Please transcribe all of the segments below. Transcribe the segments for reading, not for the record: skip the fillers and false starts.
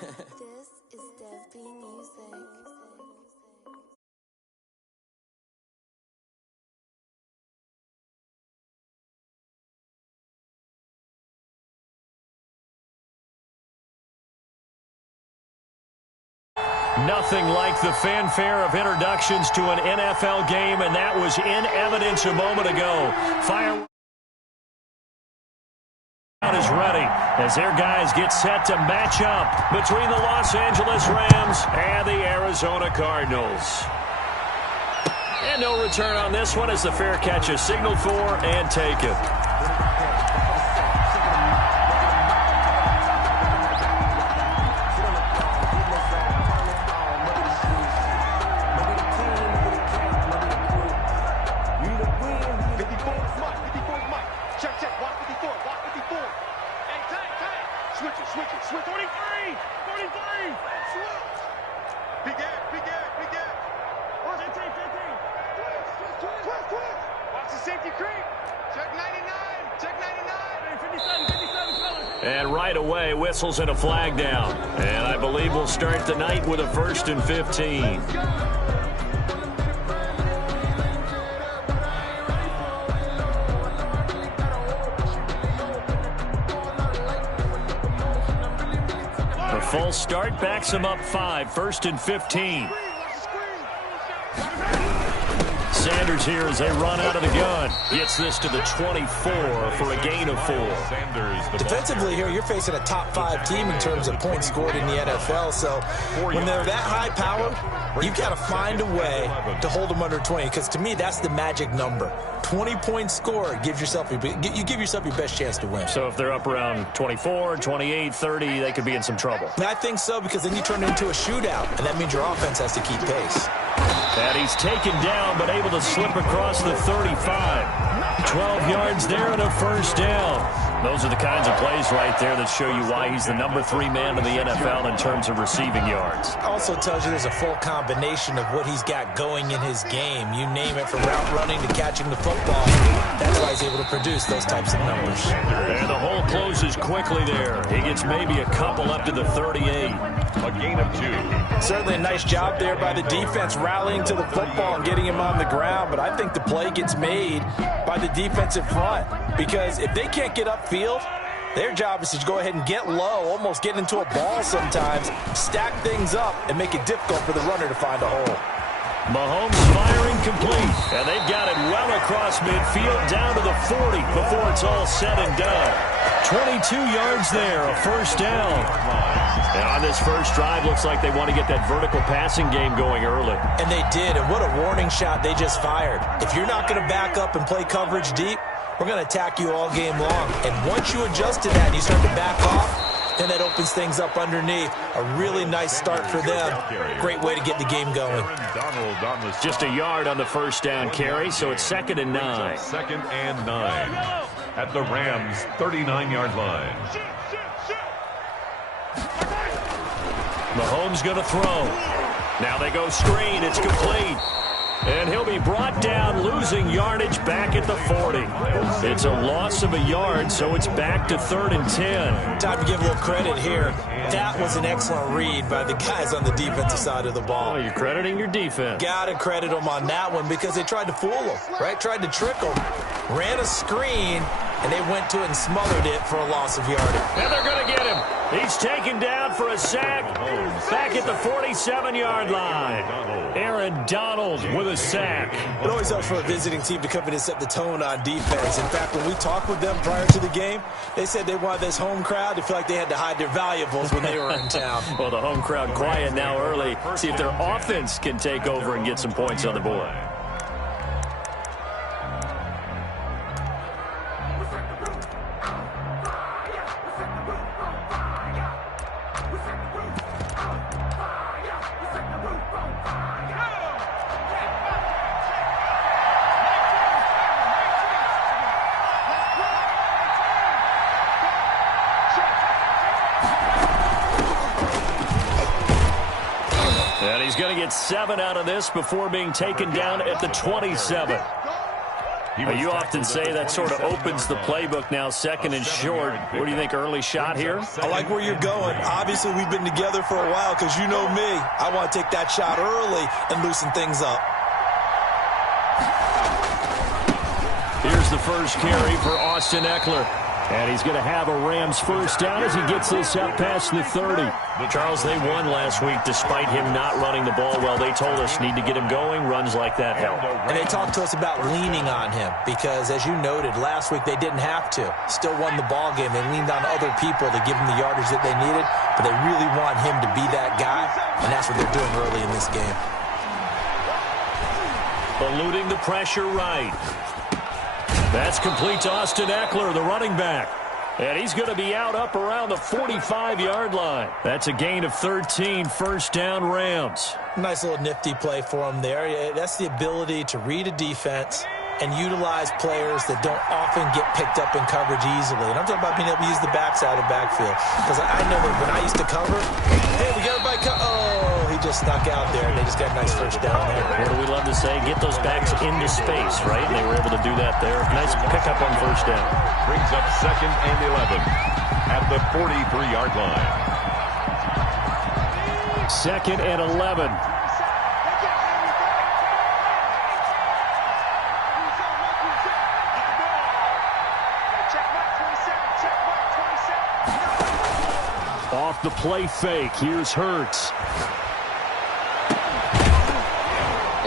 This is Dev B Music. Nothing like the fanfare of introductions to an NFL game, and that was in evidence a moment ago. Fire is ready as their guys get set to match up between the Los Angeles Rams and the Arizona Cardinals. And no return on this one as the fair catch is signaled for and taken. And right away, whistles and a flag down. And I believe we'll start the night with a 1st and 15. The full start backs him up 5, 1st and 15. Sanders here as they run out of the gun. Gets this to the 24 for a gain of 4. Defensively here, you're facing a top 5 team in terms of points scored in the NFL. So when they're that high powered, you've got to find a way to hold them under 20. Because to me, that's the magic number. 20 points scored, you give yourself your best chance to win. So if they're up around 24, 28, 30, they could be in some trouble. And I think so, because then you turn it into a shootout, and that means your offense has to keep pace. And he's taken down, but able to slip across the 35. 12 yards there and a 1st down. Those are the kinds of plays right there that show you why he's the number 3 man in the NFL in terms of receiving yards. Also tells you there's a full combination of what he's got going in his game. You name it, from route running to catching the football. That's why he's able to produce those types of numbers. And the hole closes quickly there. He gets maybe a couple up to the 38. A gain of 2. Certainly a nice job there by the defense rallying to the football and getting him on the ground. But I think the play gets made by the defensive front, because if they can't get upfield, their job is to go ahead and get low, almost get into a ball sometimes, stack things up, and make it difficult for the runner to find a hole. Mahomes firing complete, and they've got it well across midfield down to the 40 before it's all said and done. 22 yards there, a 1st down. And on this first drive, looks like they want to get that vertical passing game going early. And they did, and what a warning shot they just fired. If you're not going to back up and play coverage deep, we're going to attack you all game long. And once you adjust to that and you start to back off, then that opens things up underneath. A really nice start for them. Great way to get the game going. Just a yard on the 1st down carry, so it's 2nd and 9. 2nd and 9 at the Rams' 39-yard line. Mahomes going to throw. Now they go screen. It's complete. And he'll be brought down, losing yardage back at the 40. It's a loss of a yard, so it's back to 3rd and 10. Time to give a little credit here. That was an excellent read by the guys on the defensive side of the ball. Oh, you're crediting your defense. Got to credit them on that one, because they tried to fool them, right? Tried to trick them. Ran a screen, and they went to it and smothered it for a loss of yardage. And they're going to get him. He's taken down for a sack back at the 47-yard line. Aaron Donald with a sack. It always helps for a visiting team to come in and set the tone on defense. In fact, when we talked with them prior to the game, they said they wanted this home crowd to feel like they had to hide their valuables when they were in town. Well, the home crowd quiet now early. See if their offense can take over and get some points on the board. He's going to get 7 out of this before being taken down at the 27. You often say that sort of opens the playbook now, second and short. What do you think, early shot here? I like where you're going. Obviously, we've been together for a while because you know me. I want to take that shot early and loosen things up. Here's the first carry for Austin Ekeler. And he's going to have a Rams first down as he gets this up past the 30. Charles, they won last week despite him not running the ball well. They told us need to get him going. Runs like that help. And they talked to us about leaning on him because, as you noted, last week they didn't have to. Still won the ball game. They leaned on other people to give him the yardage that they needed, but they really want him to be that guy, and that's what they're doing early in this game. Eluding the pressure right. That's complete to Austin Ekeler, the running back. And he's going to be out up around the 45-yard line. That's a gain of 13, first down Rams. Nice little nifty play for him there. That's the ability to read a defense and utilize players that don't often get picked up in coverage easily. And I'm talking about being able to use the backside of the backfield. Because I know that when I used to cover, hey, we got everybody oh, he just snuck out there, and they just got a nice first down there. What do we love to say? Get those backs into space, right? And they were able to do that there. Nice pickup on first down. Brings up 2nd and 11 at the 43-yard line. 2nd and 11. Off the play fake. Here's Hurts.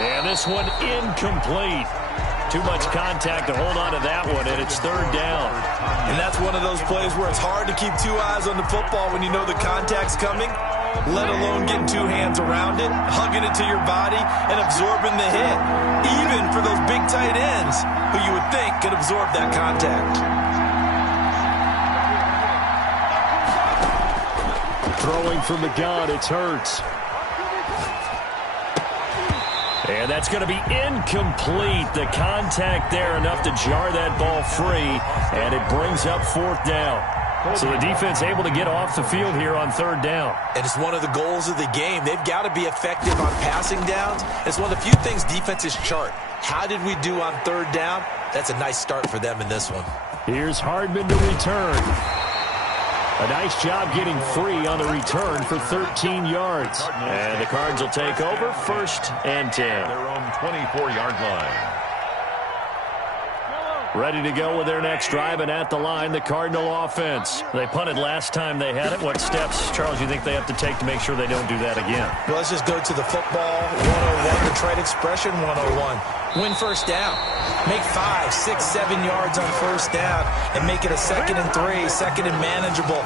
And this one incomplete. Too much contact to hold on to that one, and it's third down. And that's one of those plays where it's hard to keep two eyes on the football when you know the contact's coming, let alone getting two hands around it, hugging it to your body, and absorbing the hit, even for those big tight ends who you would think could absorb that contact. Throwing from the gun, it's Hurts. And that's going to be incomplete. The contact there enough to jar that ball free, and it brings up fourth down. So the defense able to get off the field here on third down. And it's one of the goals of the game. They've got to be effective on passing downs. It's one of the few things defenses chart. How did we do on third down? That's a nice start for them in this one. Here's Hardman to return. A nice job getting free on the return for 13 yards. And the Cards will take over 1st and 10. Their own 24-yard line. Ready to go with their next drive, and at the line, the Cardinal offense. They punted last time they had it. What steps, Charles, you think they have to take to make sure they don't do that again? Well, let's just go to the football 101, the trade expression 101. Win first down. Make 5, 6, 7 yards on first down and make it a 2nd and 3, 2nd and manageable.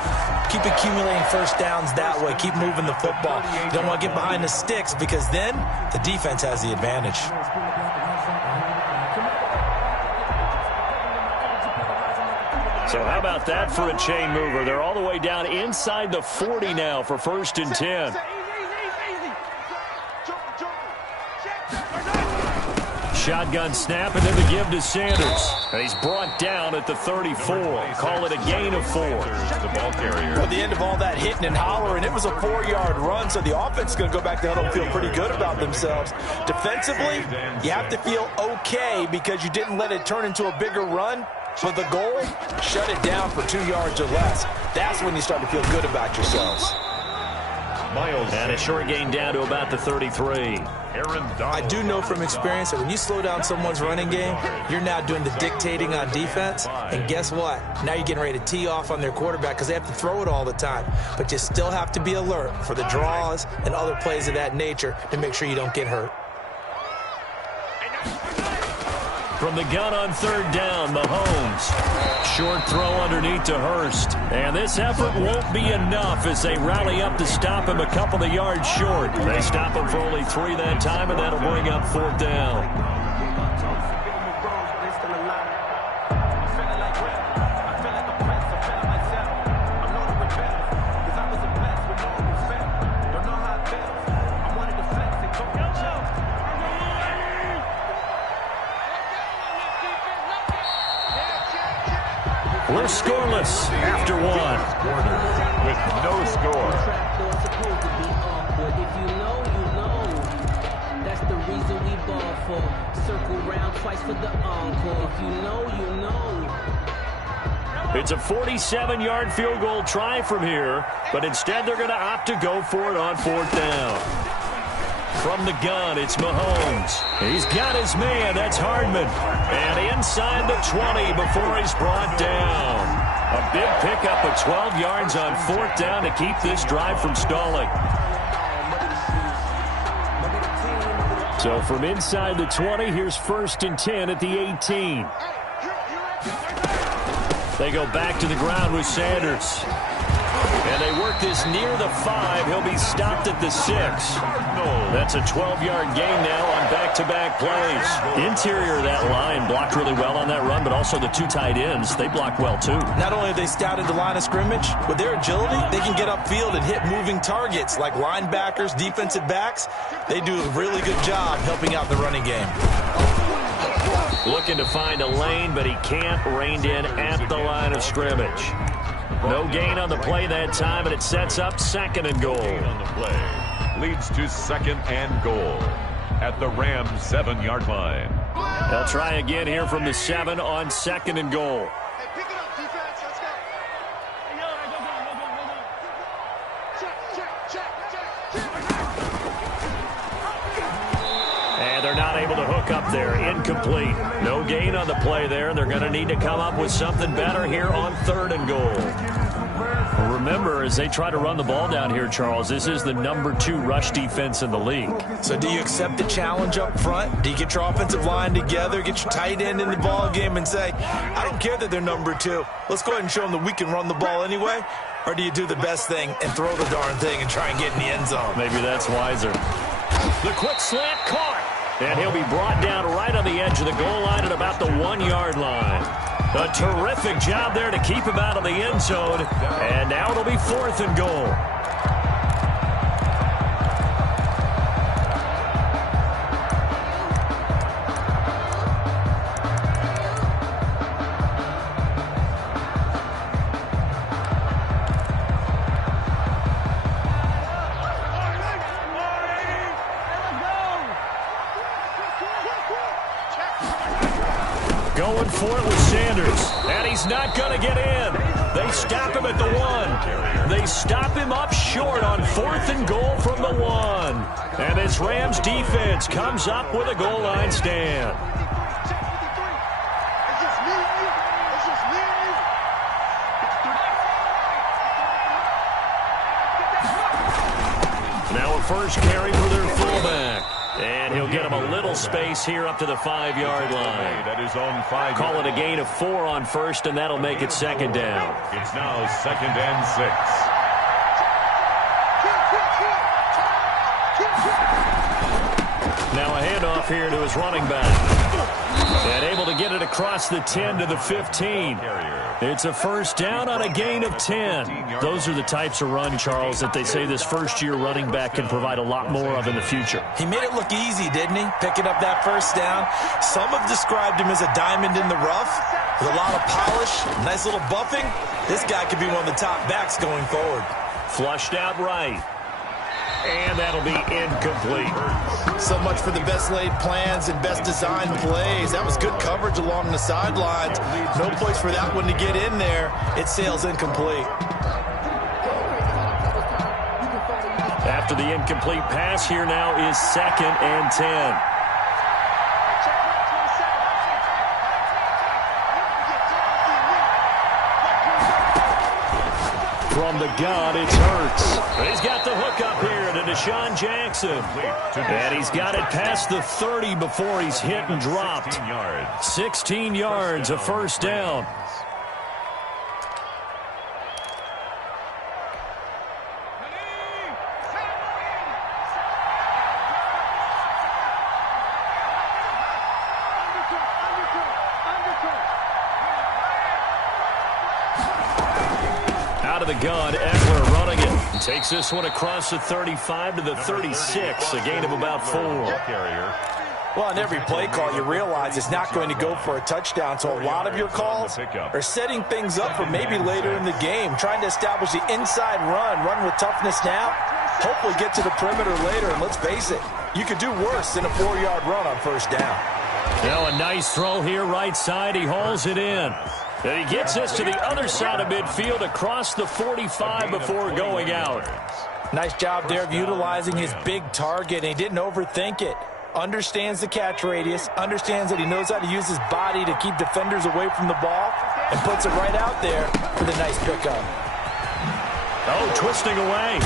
Keep accumulating first downs that way. Keep moving the football. You don't want to get behind the sticks because then the defense has the advantage. So how about that for a chain mover? They're all the way down inside the 40 now for 1st and 10. Shotgun snap, and then the give to Sanders. And he's brought down at the 34. Call it a gain of 4. The ball carrier. At the end of all that hitting and hollering, it was a 4-yard run, so the offense is going to go back to huddle and feel pretty good about themselves. Defensively, you have to feel okay because you didn't let it turn into a bigger run. But the goal, shut it down for 2 yards or less. That's when you start to feel good about yourselves. Miles. And a short gain down to about the 33. I do know from experience that when you slow down someone's running game, you're now doing the dictating on defense. And guess what? Now you're getting ready to tee off on their quarterback because they have to throw it all the time. But you still have to be alert for the draws and other plays of that nature to make sure you don't get hurt. From the gun on third down, Mahomes. Short throw underneath to Hurst. And this effort won't be enough as they rally up to stop him a couple of yards short. They stop him for only 3 that time, and that'll bring up fourth down. We're scoreless after 1. With no score. If you know, you know. That's the reason we ball for? Circle round twice for the encore. If you know, you know. It's a 47-yard field goal try from here, but instead they're going to opt to go for it on 4th down. From the gun, it's Mahomes. He's got his man. That's Hardman. And inside the 20 before he's brought down. A big pickup of 12 yards on 4th down to keep this drive from stalling. So from inside the 20, here's 1st and 10 at the 18. They go back to the ground with Sanders. And they work this near the 5. He'll be stopped at the 6. That's a 12-yard gain now on back-to-back plays. Interior of that line blocked really well on that run, but also the 2 tight ends, they blocked well too. Not only have they scouted the line of scrimmage, with their agility, they can get upfield and hit moving targets like linebackers, defensive backs. They do a really good job helping out the running game. Looking to find a lane, but he can't. Reined in at the line of scrimmage. No gain on the play that time, and it sets up 2nd and goal. On the play leads to 2nd and goal at the Rams 7-yard line. They'll try again here from the 7 on 2nd and goal. Hey, pick it up, defense. Let's go. And they're not able to hook up there. Incomplete. No gain on the play there. They're going to need to come up with something better here on 3rd and goal. Remember, as they try to run the ball down here, Charles, this is the number 2 rush defense in the league. So do you accept the challenge up front? Do you get your offensive line together, get your tight end in the ball game and say, I don't care that they're number 2. Let's go ahead and show them that we can run the ball anyway? Or do you do the best thing and throw the darn thing and try and get in the end zone? Maybe that's wiser. The quick slant caught. And he'll be brought down right on the edge of the goal line at about the 1-yard line. A terrific job there to keep him out of the end zone. And now it'll be 4th and goal. Going for it with Sanders, and he's not going to get in. They stop him at the 1. They stop him up short on 4th and goal from the 1. And this Rams defense comes up with a goal line stand. Now a first carry for their fullback. And he'll get him a little space here up to the 5-yard line. That is on 5. Call it a gain of 4 on 1st, and that'll make it 2nd down. It's now 2nd and 6. Now a handoff here to his running back. And able to get it across the 10 to the 15. It's a first down on a gain of 10. Those are the types of run, Charles, that they say this first-year running back can provide a lot more of in the future. He made it look easy, didn't he? Picking up that first down. Some have described him as a diamond in the rough with a lot of polish, nice little buffing. This guy could be one of the top backs going forward. Flushed out right. And that'll be incomplete. So much for the best laid plans and best designed plays. That was good coverage along the sidelines. No place for that one to get in there. It sails incomplete. After the incomplete pass, here now is 2nd and 10. From the gun, it's Hurts. But he's got the hookup here to Deshaun Jackson. And he's got it past the 30 before he's hit and dropped. 16 yards, a first down. Out of the gun, Eckler running it. Takes this one across the 35 to the 36, a gain of about 4. Well, on every play call, you realize it's not going to go for a touchdown, so a lot of your calls are setting things up for maybe later in the game, trying to establish the inside run with toughness now, hopefully get to the perimeter later, and let's face it, You could do worse than a 4-yard run on first down. Now a nice throw here right side. He hauls it in. And he gets this to the other side of midfield across the 45 before going out. Nice job there of utilizing his big target. And he didn't overthink it. Understands the catch radius, understands that he knows how to use his body to keep defenders away from the ball, and puts it right out there for the nice pickup. Oh, twisting away.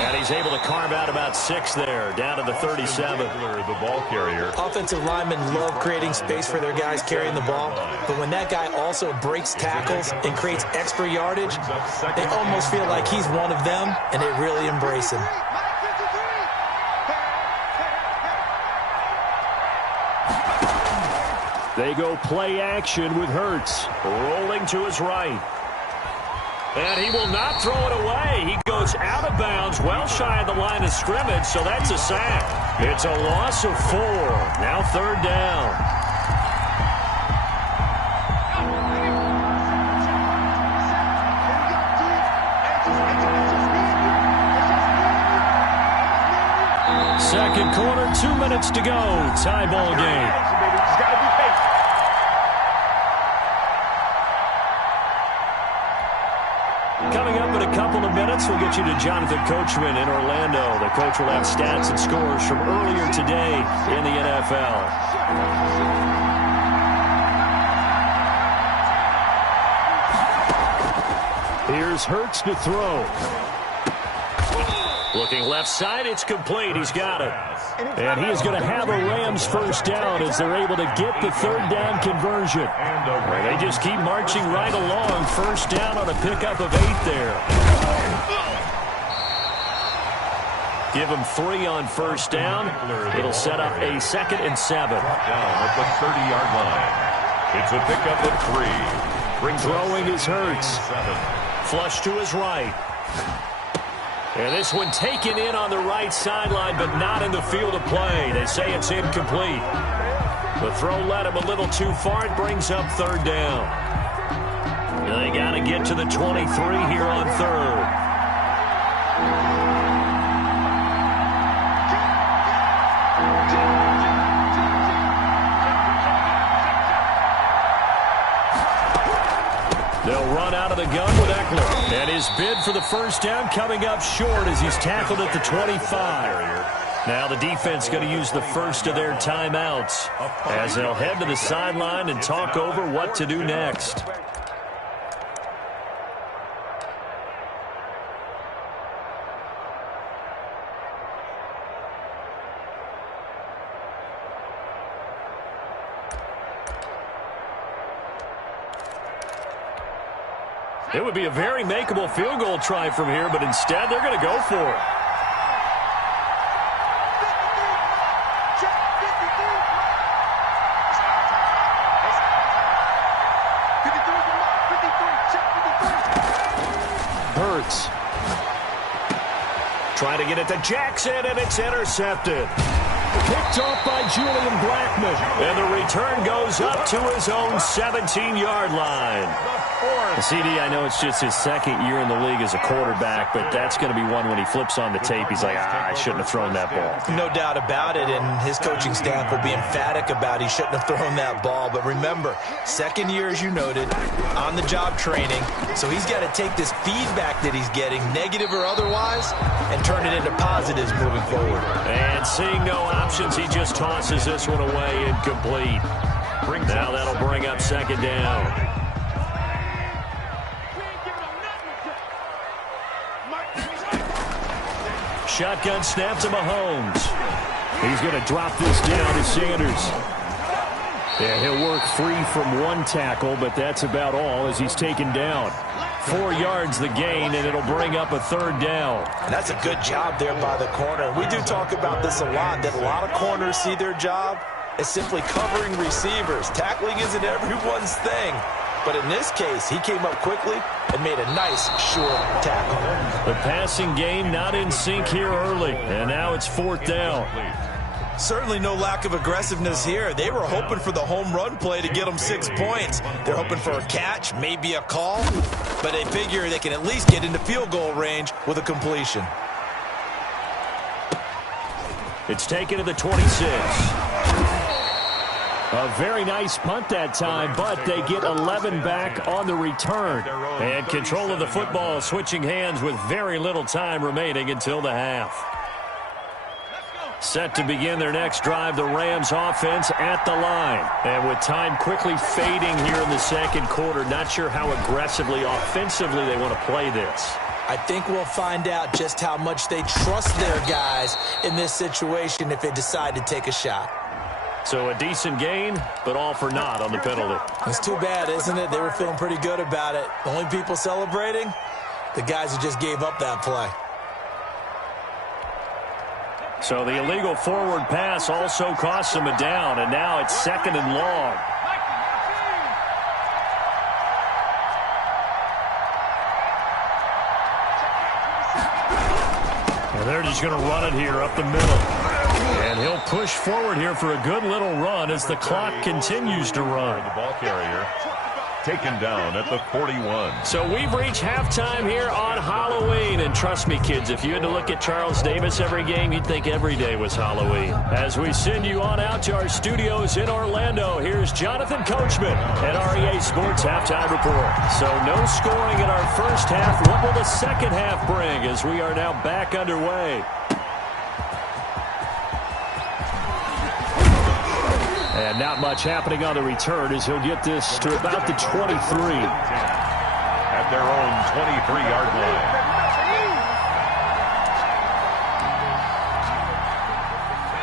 And he's able to carve out about 6 there, down to the 37. The ball carrier. Offensive linemen love creating space for their guys carrying the ball, but when that guy also breaks tackles and creates extra yardage, they almost feel like he's one of them, and they really embrace him. They go play action with Hurts, rolling to his right. And he will not throw it away. He goes out of bounds, well shy of the line of scrimmage, so that's a sack. It's a loss of 4. Now 3rd down. Second quarter, 2 minutes to go. Tie ball game. Coming up in a couple of minutes, we'll get you to Jonathan Coachman in Orlando. The coach will have stats and scores from earlier today in the NFL. Here's Hurts to throw. Looking left side, it's complete. He's got it. And he is going to have a Rams first down as they're able to get the 3rd down conversion. They just keep marching right along. First down on a pickup of 8 there. Give him 3 on first down. It'll set up a 2nd and 7. Down at the 30-yard line. It's a pickup of 3. Throwing is Hurts. Flush to his right. And this one taken in on the right sideline, but not in the field of play. They say it's incomplete. The throw led him a little too far. It brings up 3rd down. They got to get to the 23 here on 3rd. They'll run out of the gun with Eckler. And his bid for the first down coming up short as he's tackled at the 25. Now the defense going to use the first of their timeouts as they'll head to the sideline and talk over what to do next. It would be a very makeable field goal try from here, but instead they're going to go for it. Hurts. Trying to get it to Jackson, and it's intercepted. Picked off by Julian Blackmon. And the return goes up to his own 17-yard line. CD, I know it's just his 2nd year in the league as a quarterback, but that's going to be one when he flips on the tape. He's like, I shouldn't have thrown that ball. No doubt about it, and his coaching staff will be emphatic about he shouldn't have thrown that ball. But remember, 2nd year, as you noted, on-the-job training, so he's got to take this feedback that he's getting, negative or otherwise, and turn it into positives moving forward. And seeing no options, he just tosses this one away incomplete. Now that'll bring up 2nd down. Shotgun snap to Mahomes. He's going to drop this down to Sanders. Yeah, he'll work free from one tackle, but that's about all as he's taken down. 4 yards the gain, and it'll bring up a 3rd down. And that's a good job there by the corner. We do talk about this a lot, that a lot of corners see their job as simply covering receivers. Tackling isn't everyone's thing. But in this case, he came up quickly and made a nice, short tackle. The passing game not in sync here early, and now it's 4th down. Certainly no lack of aggressiveness here. They were hoping for the home run play to get them 6 points. They're hoping for a catch, maybe a call, but they figure they can at least get into field goal range with a completion. It's taken to the 26. A very nice punt that time, but they get 11 back on the return. And control of the football switching hands with very little time remaining until the half. Set to begin their next drive, the Rams offense at the line. And with time quickly fading here in the second quarter, not sure how aggressively, offensively they want to play this. I think we'll find out just how much they trust their guys in this situation if they decide to take a shot. So a decent gain, but all for naught on the penalty. It's too bad, isn't it? They were feeling pretty good about it. The only people celebrating, the guys who just gave up that play. So the illegal forward pass also costs them a down, and now it's 2nd and long. And they're just going to run it here up the middle. And he'll push forward here for a good little run as the clock continues to run. The ball carrier taken down at the 41. So we've reached halftime here on Halloween. And trust me, kids, if you had to look at Charles Davis every game, you'd think every day was Halloween. As we send you on out to our studios in Orlando, here's Jonathan Coachman at REA Sports Halftime Report. So no scoring in our first half. What will the second half bring as we are now back underway? And not much happening on the return as he'll get this to about the 23. At their own 23-yard line.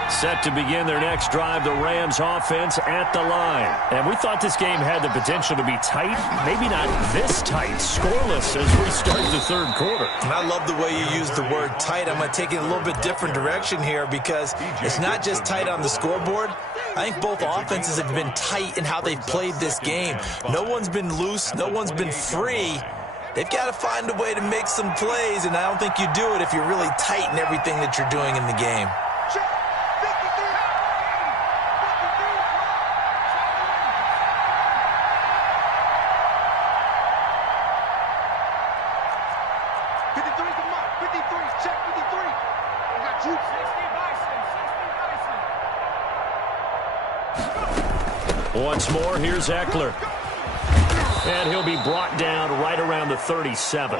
Set to begin their next drive, the Rams offense at the line. And we thought this game had the potential to be tight. Maybe not this tight, scoreless as we start the third quarter. And I love the way you use the word tight. I'm going to take it a little bit different direction here because it's not just tight on the scoreboard. I think both offenses have been tight in how they've played this game. No one's been loose. No one's been free. They've got to find a way to make some plays, and I don't think you do it if you're really tight in everything that you're doing in the game. Once more, here's Eckler. And he'll be brought down right around the 37.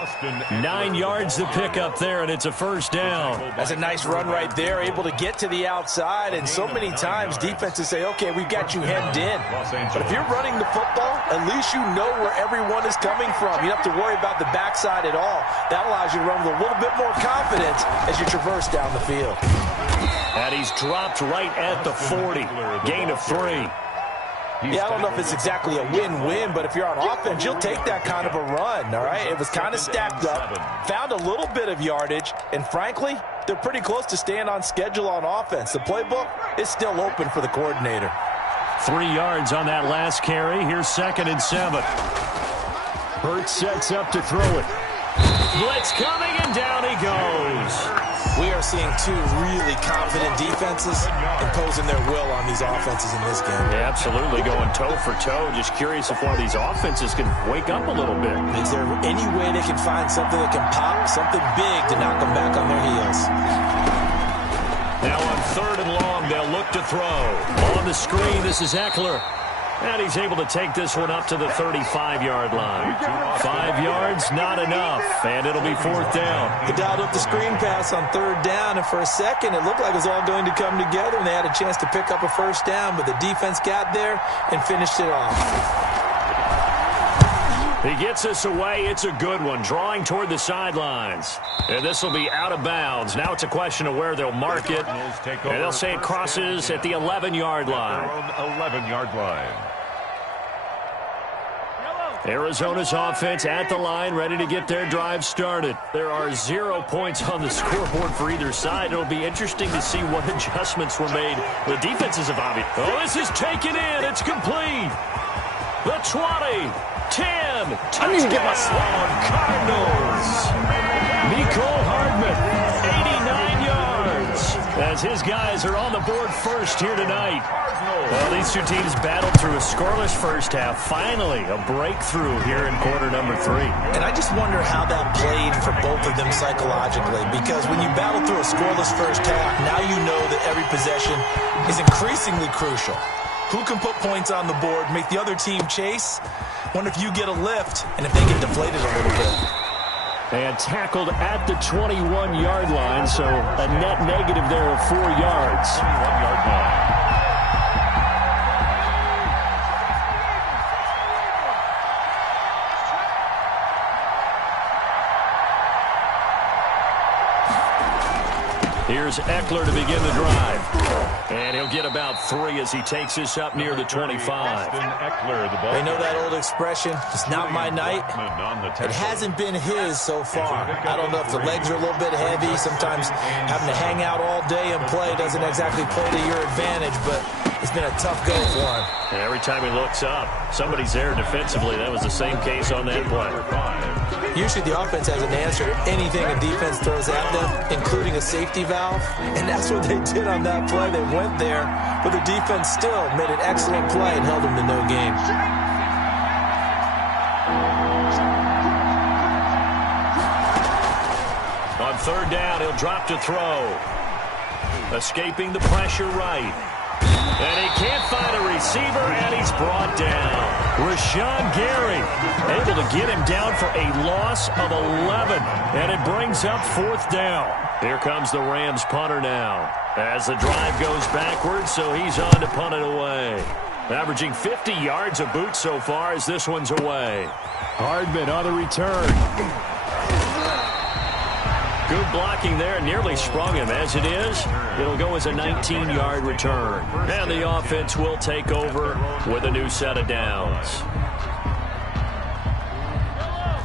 9 yards to pick up there, and it's a first down. That's a nice run right there, able to get to the outside. And so many times defenses say, okay, we've got you hemmed in. But if you're running the football, at least you know where everyone is coming from. You don't have to worry about the backside at all. That allows you to run with a little bit more confidence as you traverse down the field. And he's dropped right at the 40. Gain of 3. Yeah, I don't know if it's exactly a win-win, but if you're on offense, you'll take that kind of a run, all right? It was kind of stacked up, found a little bit of yardage, and frankly, they're pretty close to staying on schedule on offense. The playbook is still open for the coordinator. 3 yards on that last carry. Here's 2nd and 7. Hurts sets up to throw it. Blitz coming, and down he goes. We are seeing two really confident defenses imposing their will on these offenses in this game. Yeah, absolutely, going toe for toe. Just curious if one of these offenses can wake up a little bit. Is there any way they can find something that can pop, something big to knock them back on their heels? Now on 3rd and long, they'll look to throw. On the screen, this is Eckler. And he's able to take this one up to the 35-yard line. 5 yards, not enough. And it'll be 4th down. They dialed up the screen pass on 3rd down, and for a second, it looked like it was all going to come together, and they had a chance to pick up a first down, but the defense got there and finished it off. He gets us away. It's a good one, drawing toward the sidelines. And this will be out of bounds. Now it's a question of where they'll mark it. And they'll say it crosses at the 11-yard line. 11-yard line. Arizona's offense at the line, ready to get their drive started. There are 0 points on the scoreboard for either side. It'll be interesting to see what adjustments were made. The defenses have obvious. Oh, this is taken in. It's complete. The 20, 10, touchdown, I need to get my Cardinals. Mecole Hardman, 89 yards. as his guys are on the board first here tonight. Well, these two teams battled through a scoreless first half. Finally, a breakthrough here in quarter number 3. And I just wonder how that played for both of them psychologically, because when you battle through a scoreless first half, now you know that every possession is increasingly crucial. Who can put points on the board, make the other team chase? Wonder if you get a lift and if they get deflated a little bit. And tackled at the 21-yard line, so a net negative there of 4 yards. 21-yard line. Here's Eckler to begin the drive. And he'll get about 3 as he takes this up near the 25. They know that old expression, it's not my night. It hasn't been his so far. I don't know if the legs are a little bit heavy. Sometimes having to hang out all day and play doesn't exactly play to your advantage, but it's been a tough go for him. And every time he looks up, somebody's there defensively. That was the same case on that play. Usually the offense has an answer to anything a defense throws at them, including a safety valve. And that's what they did on that play. They went there, but the defense still made an excellent play and held them to no game. On third down, he'll drop to throw. Escaping the pressure right. And he can't find a receiver, and he's brought down. Rashawn Gary able to get him down for a loss of 11, and it brings up fourth down. Here comes the Rams punter now as the drive goes backwards, so he's on to punt it away. Averaging 50 yards a boot so far as this one's away. Hardman on the return. Good blocking there, nearly sprung him. As it is, it'll go as a 19-yard return. And the offense will take over with a new set of downs.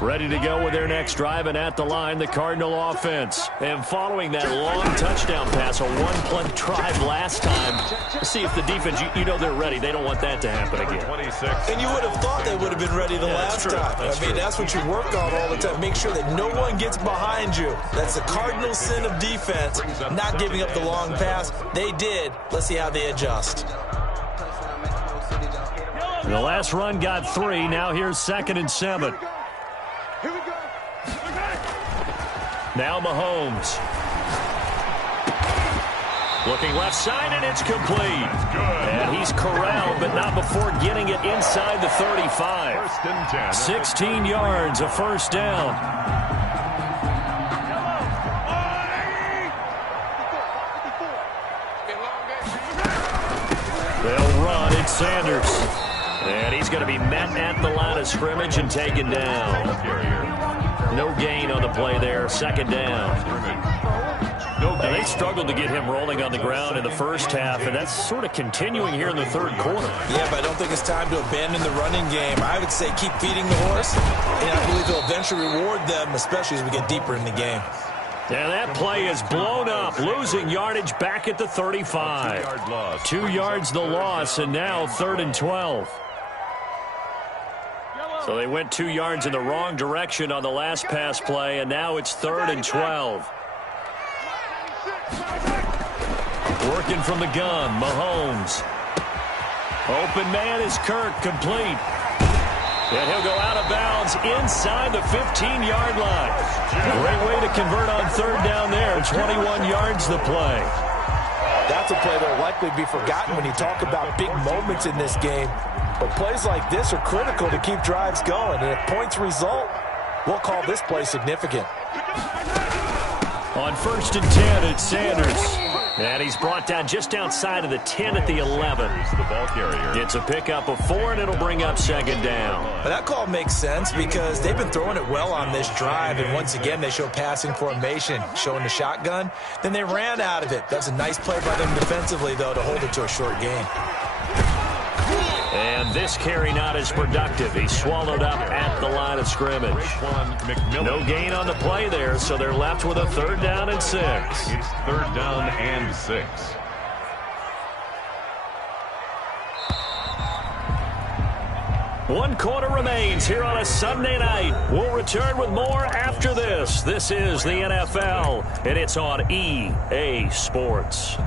Ready to go with their next drive, and at the line, the Cardinal offense. And following that long touchdown pass, a one-play drive last time, see if the defense, you know they're ready. They don't want that to happen again. And you would have thought they would have been ready the last time. I mean, that's what you work on all the time. Make sure that no one gets behind you. That's the cardinal sin of defense, not giving up the long pass. They did. Let's see how they adjust. And the last run got 3. Now here's 2nd and 7. Here we go. Now Mahomes. Looking left side, and it's complete. And he's corralled, but not before getting it inside the 35. 16 yards, a first down. They'll run. It's Sanders. And he's going to be met at the line of scrimmage and taken down. No gain on the play there. 2nd down. And they struggled to get him rolling on the ground in the first half, and that's sort of continuing here in the third quarter. Yeah, but I don't think it's time to abandon the running game. I would say keep feeding the horse, and I believe they'll eventually reward them, especially as we get deeper in the game. And that play is blown up, losing yardage back at the 35. 2 yards the loss, and now 3rd and 12. So they went 2 yards in the wrong direction on the last pass play, and now it's 3rd and 12. Working from the gun, Mahomes. Open man is Kirk, complete. And he'll go out of bounds inside the 15-yard line. Great way to convert on 3rd down there. 21 yards the play. That's a play that will likely be forgotten when you talk about big moments in this game. But plays like this are critical to keep drives going. And if points result, we'll call this play significant. On 1st and 10, it's Sanders. And he's brought down just outside of the 10 at the 11. Gets a pickup of 4, and it'll bring up 2nd down. But that call makes sense because they've been throwing it well on this drive. And once again, they show passing formation, showing the shotgun. Then they ran out of it. That's a nice play by them defensively, though, to hold it to a short gain. And this carry not as productive. He's swallowed up at the line of scrimmage. No gain on the play there, so they're left with a 3rd down and 6. It's 3rd down and 6. One quarter remains here on a Sunday night. We'll return with more after this. This is the NFL, and it's on EA Sports.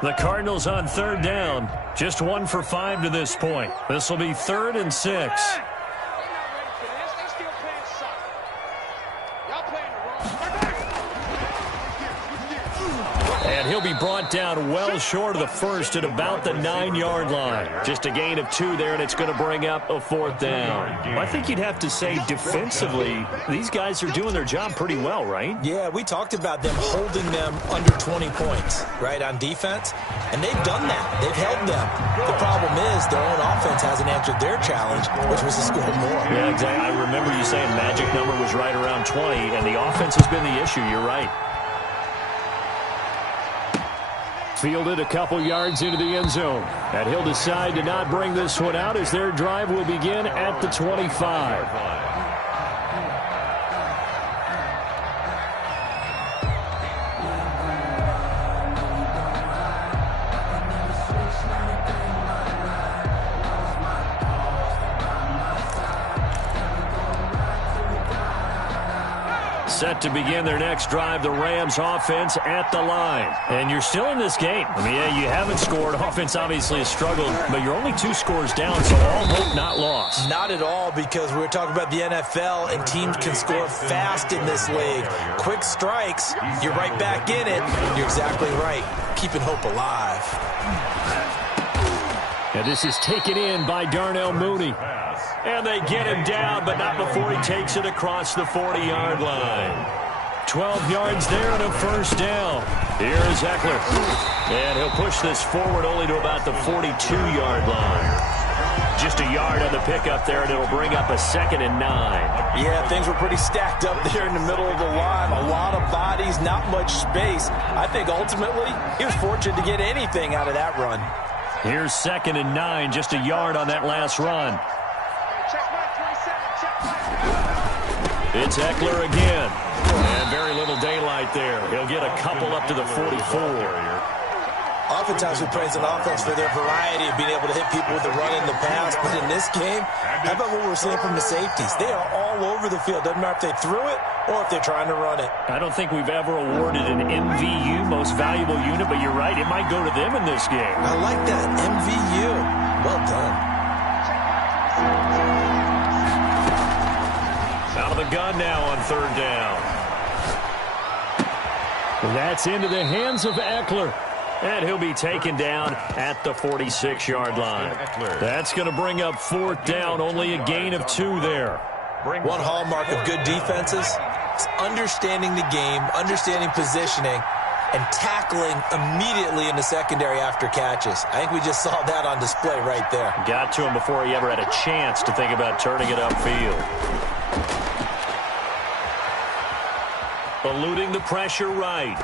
The Cardinals on third down. Just 1 for 5 to this point. This will be 3rd and 6. And he'll be brought down well short of the first at about the 9-yard line. Just a gain of 2 there, and it's going to bring up a 4th down. I think you'd have to say defensively, these guys are doing their job pretty well, right? Yeah, we talked about them holding them under 20 points, right, on defense. And they've done that. They've held them. The problem is their own offense hasn't answered their challenge, which was to score more. Yeah, exactly. I remember you saying magic number was right around 20, and the offense has been the issue. You're right. Fielded a couple yards into the end zone. And he'll decide to not bring this one out as their drive will begin at the 25. Set to begin their next drive, the Rams offense at the line. And you're still in this game. I mean, yeah, you haven't scored. Offense obviously has struggled, but you're only 2 scores down, so all hope not lost. Not at all, because we were talking about the NFL, and teams can score fast in this league. Quick strikes, you're right back in it. You're exactly right. Keeping hope alive. And this is taken in by Darnell Mooney. And they get him down, but not before he takes it across the 40-yard line. 12 yards there and a 1st down. Here is Eckler. And he'll push this forward only to about the 42-yard line. Just a yard on the pickup there, and it'll bring up a 2nd and 9. Yeah, things were pretty stacked up there in the middle of the line. A lot of bodies, not much space. I think ultimately he was fortunate to get anything out of that run. Here's 2nd and 9, just a yard on that last run. It's Eckler again. And very little daylight there. He'll get a couple up to the 44. Oftentimes we praise an offense for their variety of being able to hit people with the run in the pass. But in this game, how about what we're seeing from the safeties? They are all over the field. Doesn't matter if they threw it or if they're trying to run it. I don't think we've ever awarded an MVU, most valuable unit, but you're right. It might go to them in this game. I like that. MVU. Well done. Out of the gun now on 3rd down. That's into the hands of Eckler. And he'll be taken down at the 46-yard line. That's going to bring up 4th down, only a gain of 2 there. One hallmark of good defenses is understanding the game, understanding positioning, and tackling immediately in the secondary after catches. I think we just saw that on display right there. Got to him before he ever had a chance to think about turning it upfield. Eluding the pressure right.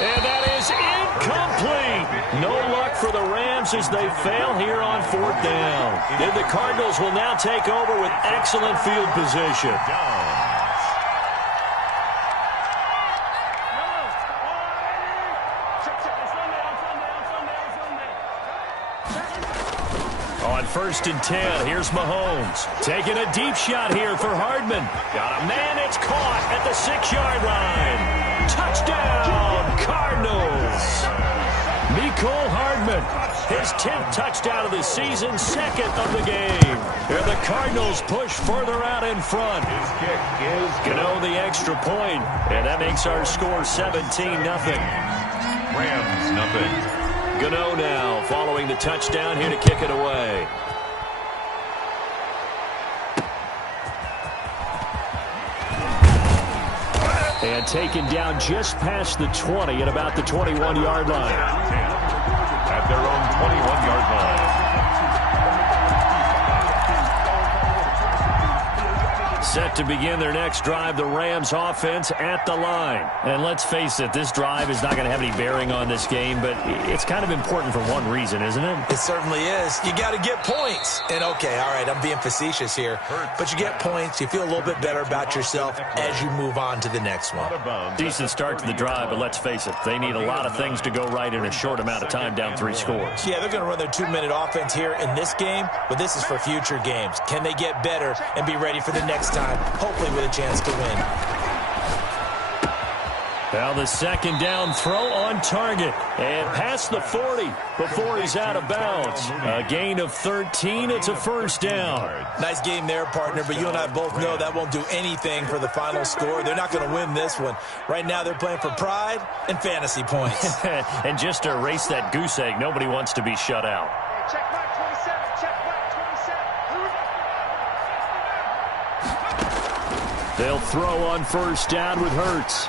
And that is incomplete. No luck for the Rams as they fail here on 4th down. And the Cardinals will now take over with excellent field position. On 1st and 10, here's Mahomes. Taking a deep shot here for Hardman. Got a man, it's caught at the 6-yard line. Touchdown, Cardinals. Mecole Hardman, his 10th touchdown of the season, 2nd of the game. And the Cardinals push further out in front. His kick is Gano the extra point, and that makes our score 17-0. Rams nothing. Gano now following the touchdown here to kick it away. And taken down just past the 20 at about the 21-yard line. At their own 21-yard line. Set to begin their next drive, the Rams offense at the line. And let's face it, this drive is not going to have any bearing on this game, but it's kind of important for one reason, isn't it? It certainly is. You got to get points. And okay, all right, I'm being facetious here, but you get points, you feel a little bit better about yourself as you move on to the next one. Decent start to the drive, but let's face it, they need a lot of things to go right in a short amount of time, down 3 scores. Yeah, they're going to run their 2-minute offense here in this game, but this is for future games. Can they get better and be ready for the next time, hopefully with a chance to win? Now the second down throw on target and past the 40 before he's out of bounds. A gain of 13. It's a first down. Nice game there, partner, but you and I both know that won't do anything for the final score. They're not going to win this one. Right now they're playing for pride and fantasy points. And just to erase that goose egg, nobody wants to be shut out. Check back 27. Check back 27. They'll throw on first down with Hurts.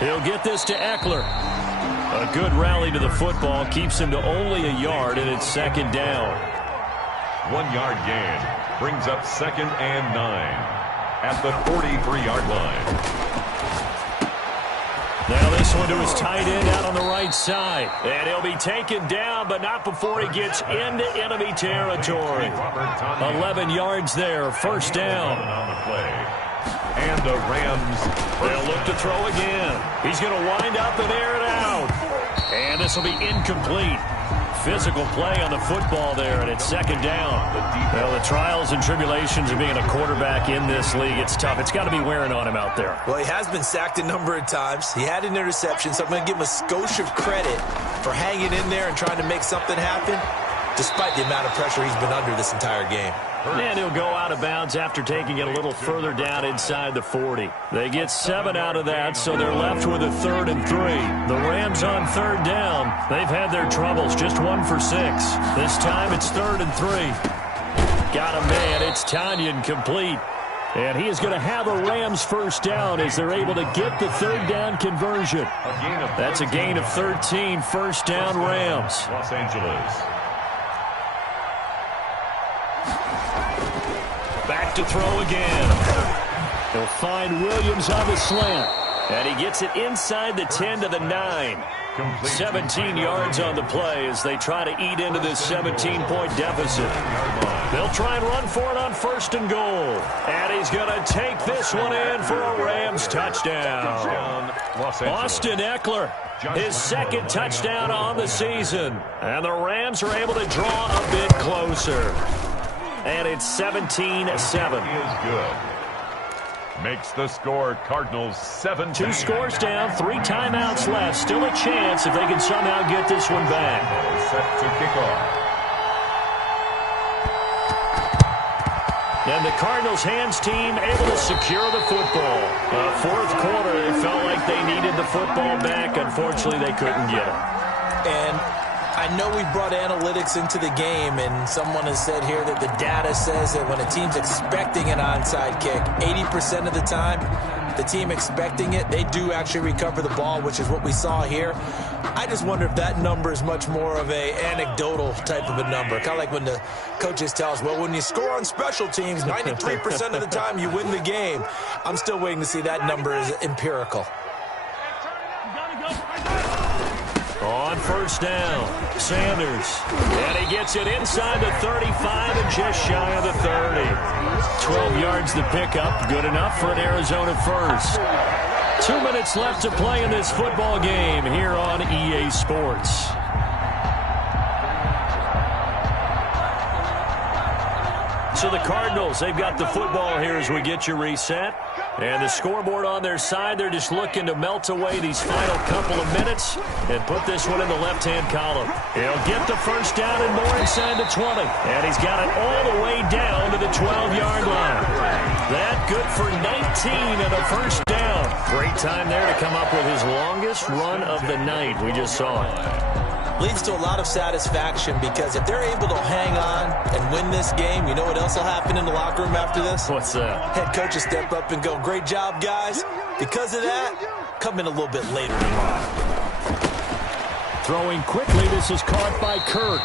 He'll get this to Eckler. A good rally to the football keeps him to only a yard, and it's second down. 1-yard gain brings up 2nd and 9 at the 43-yard line. Now this one to his tight end out on the right side. And he'll be taken down, but not before he gets into enemy territory. 11 yards there, first down. On the play. And the Rams, they'll look to throw again. He's going to wind up and air it out. And this will be incomplete. Physical play on the football there, and it's second down. Well, the trials and tribulations of being a quarterback in this league, it's tough. It's got to be wearing on him out there. Well, he has been sacked a number of times. He had an interception, so I'm going to give him a skosh of credit for hanging in there and trying to make something happen, despite the amount of pressure he's been under this entire game. And he'll go out of bounds after taking it a little further down inside the 40. They get 7 out of that, so they're left with a 3rd and 3. The Rams on 3rd down. They've had their troubles, just 1 for 6. This time it's 3rd and 3. Got a man, it's Tanyan complete. And he is going to have a Rams first down as they're able to get the 3rd down conversion. That's a gain of 13, first down Rams. Los Angeles. Back to throw again. He'll find Williams on the slant. And he gets it inside the 10 to the 9. 17 yards on the play as they try to eat into this 17-point deficit. They'll try and run for it on 1st and goal. And he's going to take this one in for a Rams touchdown. Austin Eckler, his 2nd touchdown on the season. And the Rams are able to draw a bit closer. And it's 17-7. Is good. Makes the score Cardinals 17. 2 scores down, 3 timeouts left. Still a chance if they can somehow get this one back. Set to kick off. And the Cardinals hands team able to secure the football. 4th quarter, it felt like they needed the football back. Unfortunately, they couldn't get it. And I know we brought analytics into the game, and someone has said here that the data says that when a team's expecting an onside kick, 80% of the time, the team expecting it, they do actually recover the ball, which is what we saw here. I just wonder if that number is much more of a anecdotal type of a number. Kind of like when the coaches tell us, well, when you score on special teams, 93% of the time you win the game. I'm still waiting to see that number is empirical. On first down, Sanders. And he gets it inside the 35 and just shy of the 30. 12 yards to pick up. Good enough for an Arizona first. 2 minutes left to play in this football game here on EA Sports. So the Cardinals, they've got the football here as we get you reset. And the scoreboard on their side, they're just looking to melt away these final couple of minutes and put this one in the left-hand column. He'll get the first down and more inside the 20. And he's got it all the way down to the 12-yard line. That good for 19 and a first down. Great time there to come up with his longest run of the night. We just saw it. Leads to a lot of satisfaction because if they're able to hang on and win this game, you know what else will happen in the locker room after this? What's that? Head coach will step up and go, great job, guys. Because of that, come in a little bit later tomorrow. Throwing quickly, this is caught by Kirk.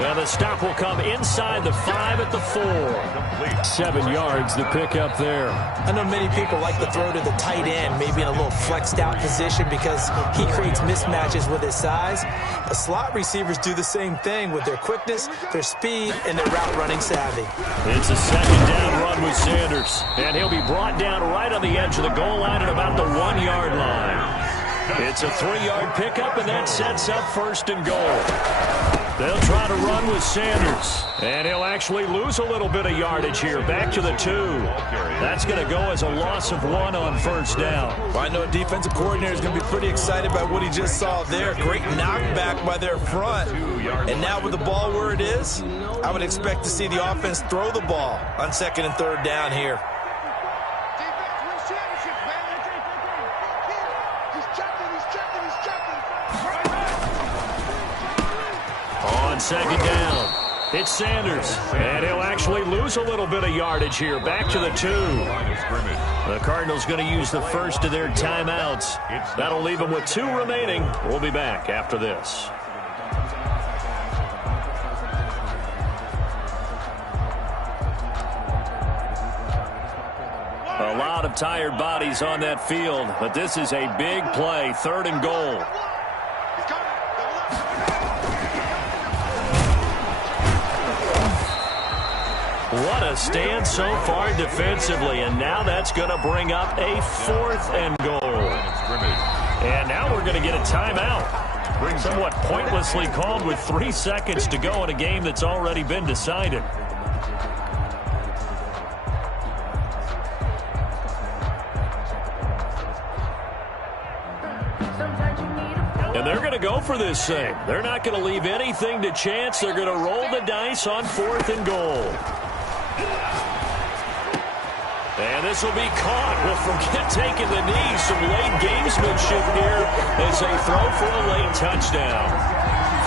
And the stop will come inside the 5 at the 4. 7 yards the pick up there. I know many people like to throw to the tight end, maybe in a little flexed out position because he creates mismatches with his size. But slot receivers do the same thing with their quickness, their speed, and their route running savvy. It's a second down run with Sanders. And he'll be brought down right on the edge of the goal line at about the 1-yard line. It's a 3-yard pickup, and that sets up 1st and goal. They'll try to run with Sanders. And he'll actually lose a little bit of yardage here. Back to the 2. That's going to go as a loss of 1 on 1st down. Well, I know a defensive coordinator is going to be pretty excited by what he just saw there. Great knockback by their front. And now with the ball where it is, I would expect to see the offense throw the ball on 2nd and 3rd down here. On 2nd down, it's Sanders, and he'll actually lose a little bit of yardage here. Back to the 2. The Cardinals going to use the first of their timeouts. That'll leave them with 2 remaining. We'll be back after this. A lot of tired bodies on that field, but this is a big play. 3rd and goal. What a stand so far defensively, and now that's going to bring up a 4th and goal. And now we're going to get a timeout. Somewhat pointlessly called with 3 seconds to go in a game that's already been decided. And they're going to go for this thing. They're not going to leave anything to chance. They're going to roll the dice on 4th and goal. And this will be caught. Well, forget taking the knee. Some late gamesmanship here as they throw for a late touchdown.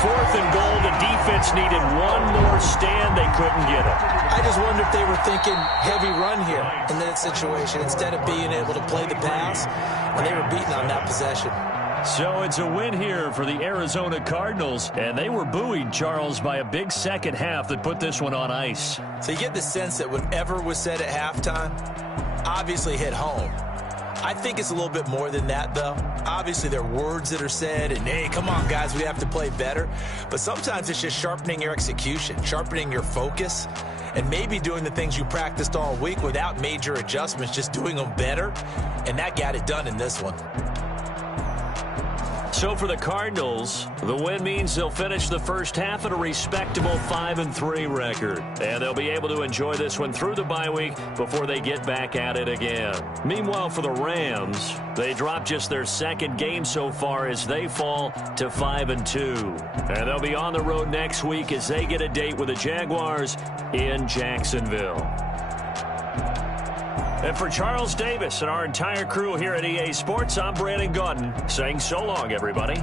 4th and goal. The defense needed one more stand. They couldn't get it. I just wonder if they were thinking heavy run here in that situation instead of being able to play the pass, and they were beaten on that possession. So it's a win here for the Arizona Cardinals, and they were buoyed, Charles, by a big second half that put this one on ice. So you get the sense that whatever was said at halftime obviously hit home. I think it's a little bit more than that, though. Obviously, there are words that are said, and, hey, come on, guys, we have to play better. But sometimes it's just sharpening your execution, sharpening your focus, and maybe doing the things you practiced all week without major adjustments, just doing them better, and that got it done in this one. So for the Cardinals, the win means they'll finish the first half at a respectable 5-3 record. And they'll be able to enjoy this one through the bye week before they get back at it again. Meanwhile, for the Rams, they dropped just their 2nd game so far as they fall to 5-2. And they'll be on the road next week as they get a date with the Jaguars in Jacksonville. And for Charles Davis and our entire crew here at EA Sports, I'm Brandon Gaudin saying so long, everybody.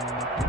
it.